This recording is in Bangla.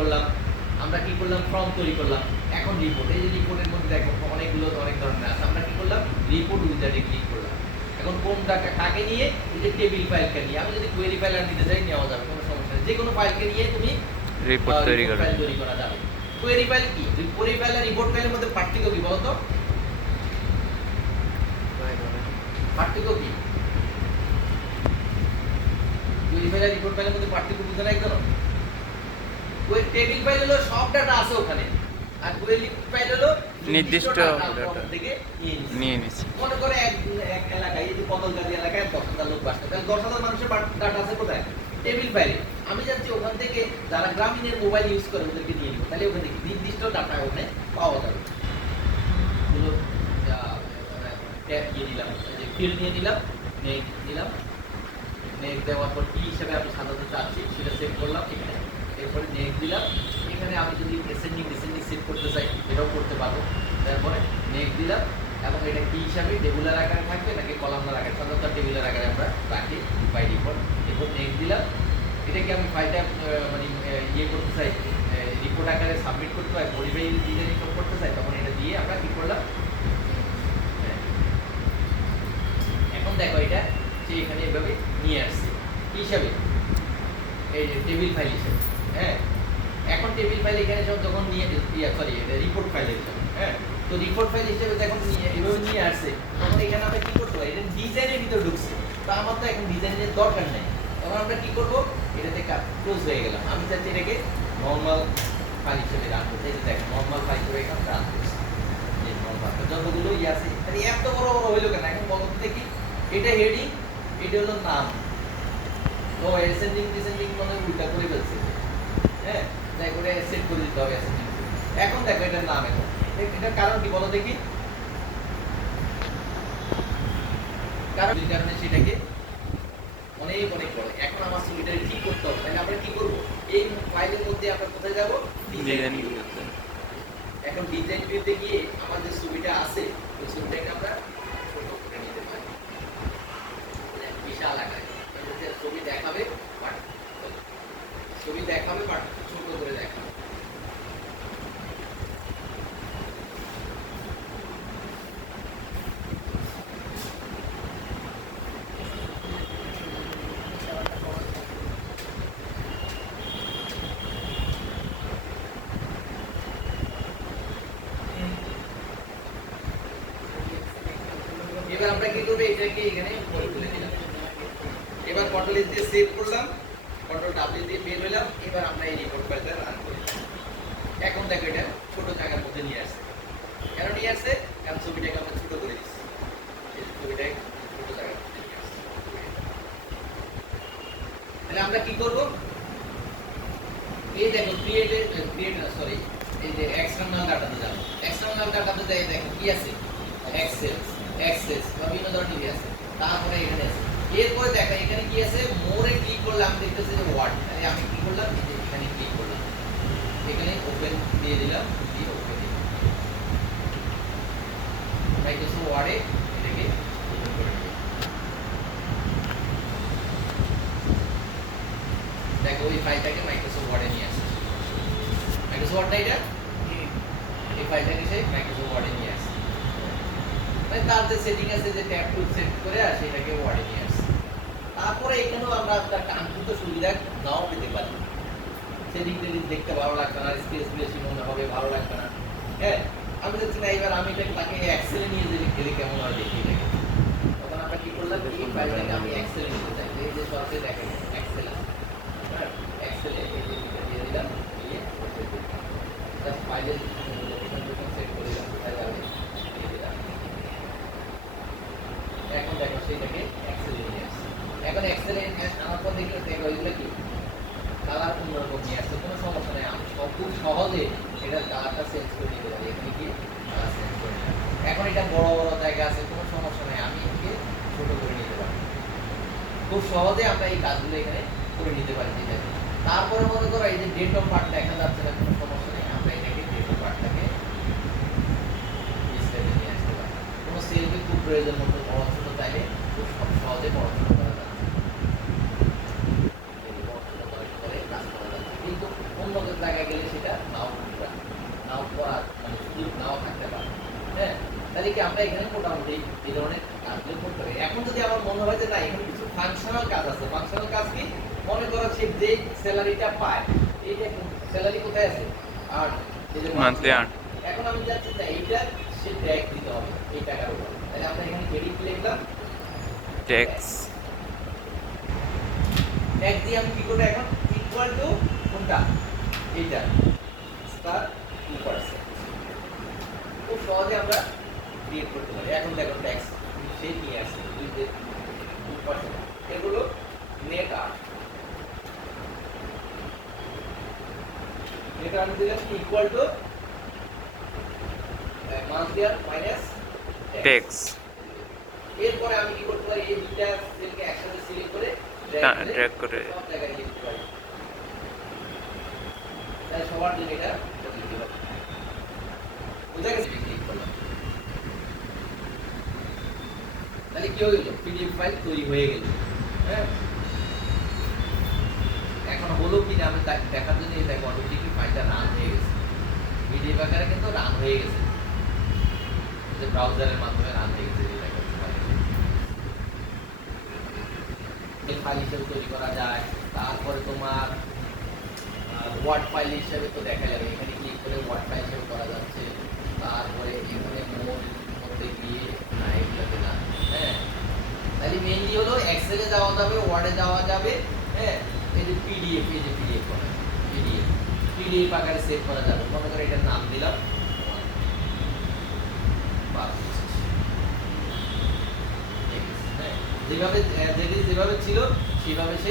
করলাম, আমরা কি করলাম ফর্ম তৈরি করলাম। এখন রিপোর্ট, এই যে রিপোর্টের মধ্যে দেখো অনেকগুলো অনেক ধরনের আছে। আমরা কি করলাম রিপোর্ট উইজার্ডে ক্লিক করলাম। এখন কোনটা কাকে নিয়ে, এই যে টেবিল ফাইলকে নিয়ে। আমি যদি কোয়েরি ফাইল আর নিতে চাই নেওয়া যাবে, কোনো সমস্যা নেই। যে কোনো ফাইলকে নিয়ে তুমি রিপোর্ট তৈরি করা যাবে। কোয়েরি ফাইল কি, কোয়েরি ফাইল আর রিপোর্ট ফাইলের মধ্যে পার্থক্য কি বলো তো? পার্থক্য কি? কোয়েরি ফাইল আর রিপোর্ট ফাইলের মধ্যে পার্থক্য বুঝতে না একদম। টেবিল ফাইল হলো সব ডাটা আছে ওখানে, আর কোয়েরি ফাইল হলো নির্দিষ্ট ডাটা থেকে নিয়ে নিছি। মনে করে এক এলাকায়, এই যে পদলগাড়ি এলাকায় 10,000 লোক বাস করে, তাহলে 10,000 মানুষের ডাটা আছে কোথায়? টেবিল ফাইলে। আমি যাচ্ছি ওখান থেকে যারা গ্রামীণের মোবাইল ইউজ করে ওদেরকে নিয়ে নিব, তাহলে ওখান থেকে নির্দিষ্ট ডাটা ওখানে পাওয়া যাবে। এগুলো ট্যাব দিয়ে দিলাম, যে ফিল্ড নিয়ে দিলাম, নেক দিলাম। নেক দেওয়ার পর কি হিসেবে আমি সাজাতে চাচ্ছি সেটা সেভ করলাম এখানে। এরপরে নেক দিলাম। এখানে আমি যদি অ্যাসেন্ডিং ডিসেন্ডিং সেভ করতে চাই এটাও করতে পারবো। তারপরে নেক দিলাম, এবং এটা কি হিসাবে টেবিলার আকারে থাকবে নাকি কলামনার আকারে? সাধারণত টেবিলার আকারে আমরা রাখি বাই ডিফল্ট। এরপর নেক দিলাম। এটাকে আমি ফাইলটা মানে ইয়ে করতে চাই, রিপোর্ট আকারে সাবমিট করতে হয়, মডিফাই ডিজাইন করতে চাই, তখন এটা দিয়ে আমরা কি করলাম। এখন দেখো এটা সে এখানে এভাবে নিয়ে আসছে কি হিসাবে, এই যে টেবিল ফাইল হিসেবে। হ্যাঁ, এখন টেবিল ফাইল এখানে যখন নিয়ে সরি এটা রিপোর্ট ফাইল হিসেবে। হ্যাঁ, তো রিপোর্ট ফাইল হিসেবে যখন এভাবে নিয়ে আসছে, তখন এখানে আমরা কি করতে হয়, এটা ডিজাইনের ভিতরে ঢুকছে। তো আমার তো এখন ডিজাইনের দরকার নেই, তখন আমরা কি করবো, এটাতে ক্লোজ হয়ে গেলাম। আমি চাচ্ছি এটাকে নর্মাল ফাইল হিসেবে রাখবো। এই যে দেখো নর্মাল ফাইল করে এখানে রাখবো, যতগুলো ইয়ে আছে। এত বড় বড় হইলো কেন এখন বলো দেখি? এটা হেডিং, এটা হলো নাম। তো অ্যাসেন্ডিং ডিসেন্ডিং মানে উল্টা করে ফেলছে। হ্যাঁ, তাই করে সেট করে দিতে হবে অ্যাসেন্ডিং। এখন দেখো এটার নাম, এখন এটার কারণ কি বলো দেখি? কারণে সেটাকে অনেক অনেক বড়। এখন আমার ছবিটা ঠিক করতে হবে, তাহলে আমরা কি করব, এই ফাইলের মধ্যে আমরা কোথায় যাব, ডিজাইন ভিউতে। এখন ডিজাইন ভিউতে গিয়ে আমাদের ছবিটা আছে, ওই ছবিটাকে আমরা ছোট করে নিতে পারি। বিশাল আকারে ছবি দেখাবে, বাট ছোট করে দেখাবে। এবার আমরা কি করব, এটাকে এখানে তুলে দিলাম। এবার কন্ট্রোল এস দিয়ে সেভ করলাম, কন্ট্রোল ডাব্লিউ দিয়ে বের হলাম। এবার আমরা এই রিপোর্ট ফাইলটা রান করি। এখন দেখো এটা ছোট জায়গার মধ্যে নিয়ে আসছে। কেন নিয়ে আসছে? কারণ ছবিটাকে আমরা ছোট করে দিচ্ছি। এই ছবিটাকে ছোট জায়গার মধ্যে নিয়ে আসছে। তাহলে আমরা কি করব, এই দেখো ক্রিয়েট সরি এই যে এক্সটার্নাল ডাটাতে যাব। এক্সটার্নাল ডাটাতে যাই দেখো কি আছে, এক্সেল, অ্যাক্সেস বা বিভিন্ন ধরনের ইয়ে আছে। তারপরে এখানে আছে, এরপরে দেখো এখানে কি আছে, মোরে ক্লিক করলে আমি দেখতেছি যে ওয়ার্ড। তাহলে আমি কি করলাম, এই যে এখানে ক্লিক করলাম, এখানে ওপেন দিয়ে দিলাম, দিয়ে ওপেন দিলাম। মাইক্রোসফট ওয়ার্ডে এটাকে ওপেন করে দিলাম। দেখো ওই ফাইলটাকে মাইক্রোসফট ওয়ার্ডে নিয়ে আসছে। মাইক্রোসফট ওয়ার্ড না এটা, এই ফাইলটাকে সেই মাইক্রোসফট ওয়ার্ডে নিয়ে আসছে। মানে তার যে সেটিং আছে, যে ট্যাব টুল সেট করে আর সেটাকে ওয়ার্ডে নিয়ে আসছে। তারপরে এখানেও আমরা তার কাঙ্ক্ষিত সুবিধা নাও পেতে পারি। সেটিং টেটিং দেখতে ভালো লাগবে না, স্পেস বেশি মনে হবে, ভালো লাগবে না। হ্যাঁ, আমি যাচ্ছি না, এবার আমি এটাকে তাকে এক্সেলে নিয়ে গেলে কেমন হয় দেখি এটাকে। তখন আমরা কি করলাম, এই ফাইলটাকে আমি এক্সেলে নিতে চাই। এই যে সরাসরি দেখেন এক্সেল আছে, হ্যাঁ এক্সেলে এই যে দিয়ে দিলাম, দিয়ে জাস্ট ফাইলের সেট করে দিলাম, কোথায় যাবে দিয়ে দিলাম। এখন দেখো সেটাকে এক্সেলে নিয়ে আসছে। এখন এক্সেলে আমার পর দেখলে দেখো এগুলো কি কালার অন্যরকম নিয়ে আসছে, কোনো সমস্যা নেই। আমি খুব সহজে এটার কালারটা চেঞ্জ করে নিতে পারি। এখানে কি কালার চেঞ্জ করে নিলাম। এখন এটা বড় বড় জায়গা আছে, কোনো সমস্যা নেই, আমি এটাকে ছোট করে নিতে পারি। খুব সহজে আমরা এই কাজগুলো এখানে করে নিতে পারি। ঠিক আছে, তারপরে মনে করো এই যে ডেট অফ বার্থ দেখা যাচ্ছে না, কোনো সমস্যা নেই, আমরা এটাকে ডেট অফ বার্থটাকে ডিসপ্লেতে নিয়ে আসতে পারি। কোনো সেলকে খুব প্রয়োজন মতো বড় ছোট চাইলে খুব সহজে বড় ছোট করা যাচ্ছে, কিন্তু অন্য হয়তো জায়গায় গেলে সেটা নাও করার মানে সুযোগ নাও থাকতে পারে। হ্যাঁ, তাহলে কি আমরা এখানে মোটামুটি এই ধরনের কাজগুলো করতে পারি। এখন যদি আমার মনে হয় যে না এখানে কিছু ফাংশনাল কাজ আছে, ফাংশনাল কাজ কি, মনে করো সে যে স্যালারিটা পায়, এইটা স্যালারি কোথায় আছে, আর এই যে মান্থলি আর্ন এখন আমি যাচ্ছি না এইটা সে ট্যাগ দিতে হবে এই টাকার উপর। তাহলে আমরা এখানে ক্রেডিট লিখলাম, ট্যাক্স ট্যাগ দিয়ে আমি কি করব এখন, ইকুয়াল টু কোনটা, এইটা স্টার 2%। খুব সহজে আমরা ক্রিয়েট করতে পারি। এখন দেখো ট্যাক্স সেই নিয়ে আসছে 2%, এগুলো নেট আর্ন। নেট আর্ন দিলাম equal to monthly earn minus tax এরপরে আমি কি করতে পারি, এই দুইটা সেলকে একসাথে সিলেক্ট করে ড্র্যাগ করে সব জায়গায় লিখতে পারি। তাহলে সবার জন্য এটা লিখতে পারি। বুঝা গেছে? ক্লিক করলাম, তাহলে কি হয়ে গেল, পিডিএফ ফাইল তৈরি হয়ে গেল। হ্যাঁ, এখন হলো কি না আমি দেখার জন্য এই দেখো অটোমেটিকলি ফাইলটা রান হয়ে গেছে, পিডিএফ আকারে কিন্তু রান হয়ে গেছে, যে ব্রাউজারের মাধ্যমে রান হয়ে গেছে। ফাইল হিসেবে তৈরি করা যায়। তারপরে তোমার ওয়ার্ড ফাইল হিসেবে তো দেখা যাবে, এখানে ক্লিক করে ওয়ার্ড ফাইল হিসেবে করা যাচ্ছে। তারপরে এখানে মধ্যে গিয়ে না এগুলোতে না। হ্যাঁ, তাহলে মেইনলি হলো এক্সেলে যাওয়া যাবে, ওয়ার্ডে যাওয়া যাবে। হ্যাঁ, এই যে পিডিএফ, এই যে পিডিএফ করা, পিডিএফ আকারে সেভ করা যাবে। মনে করে এটার নাম দিলাম যেভাবে যেভাবে ছিল সেভাবে সেই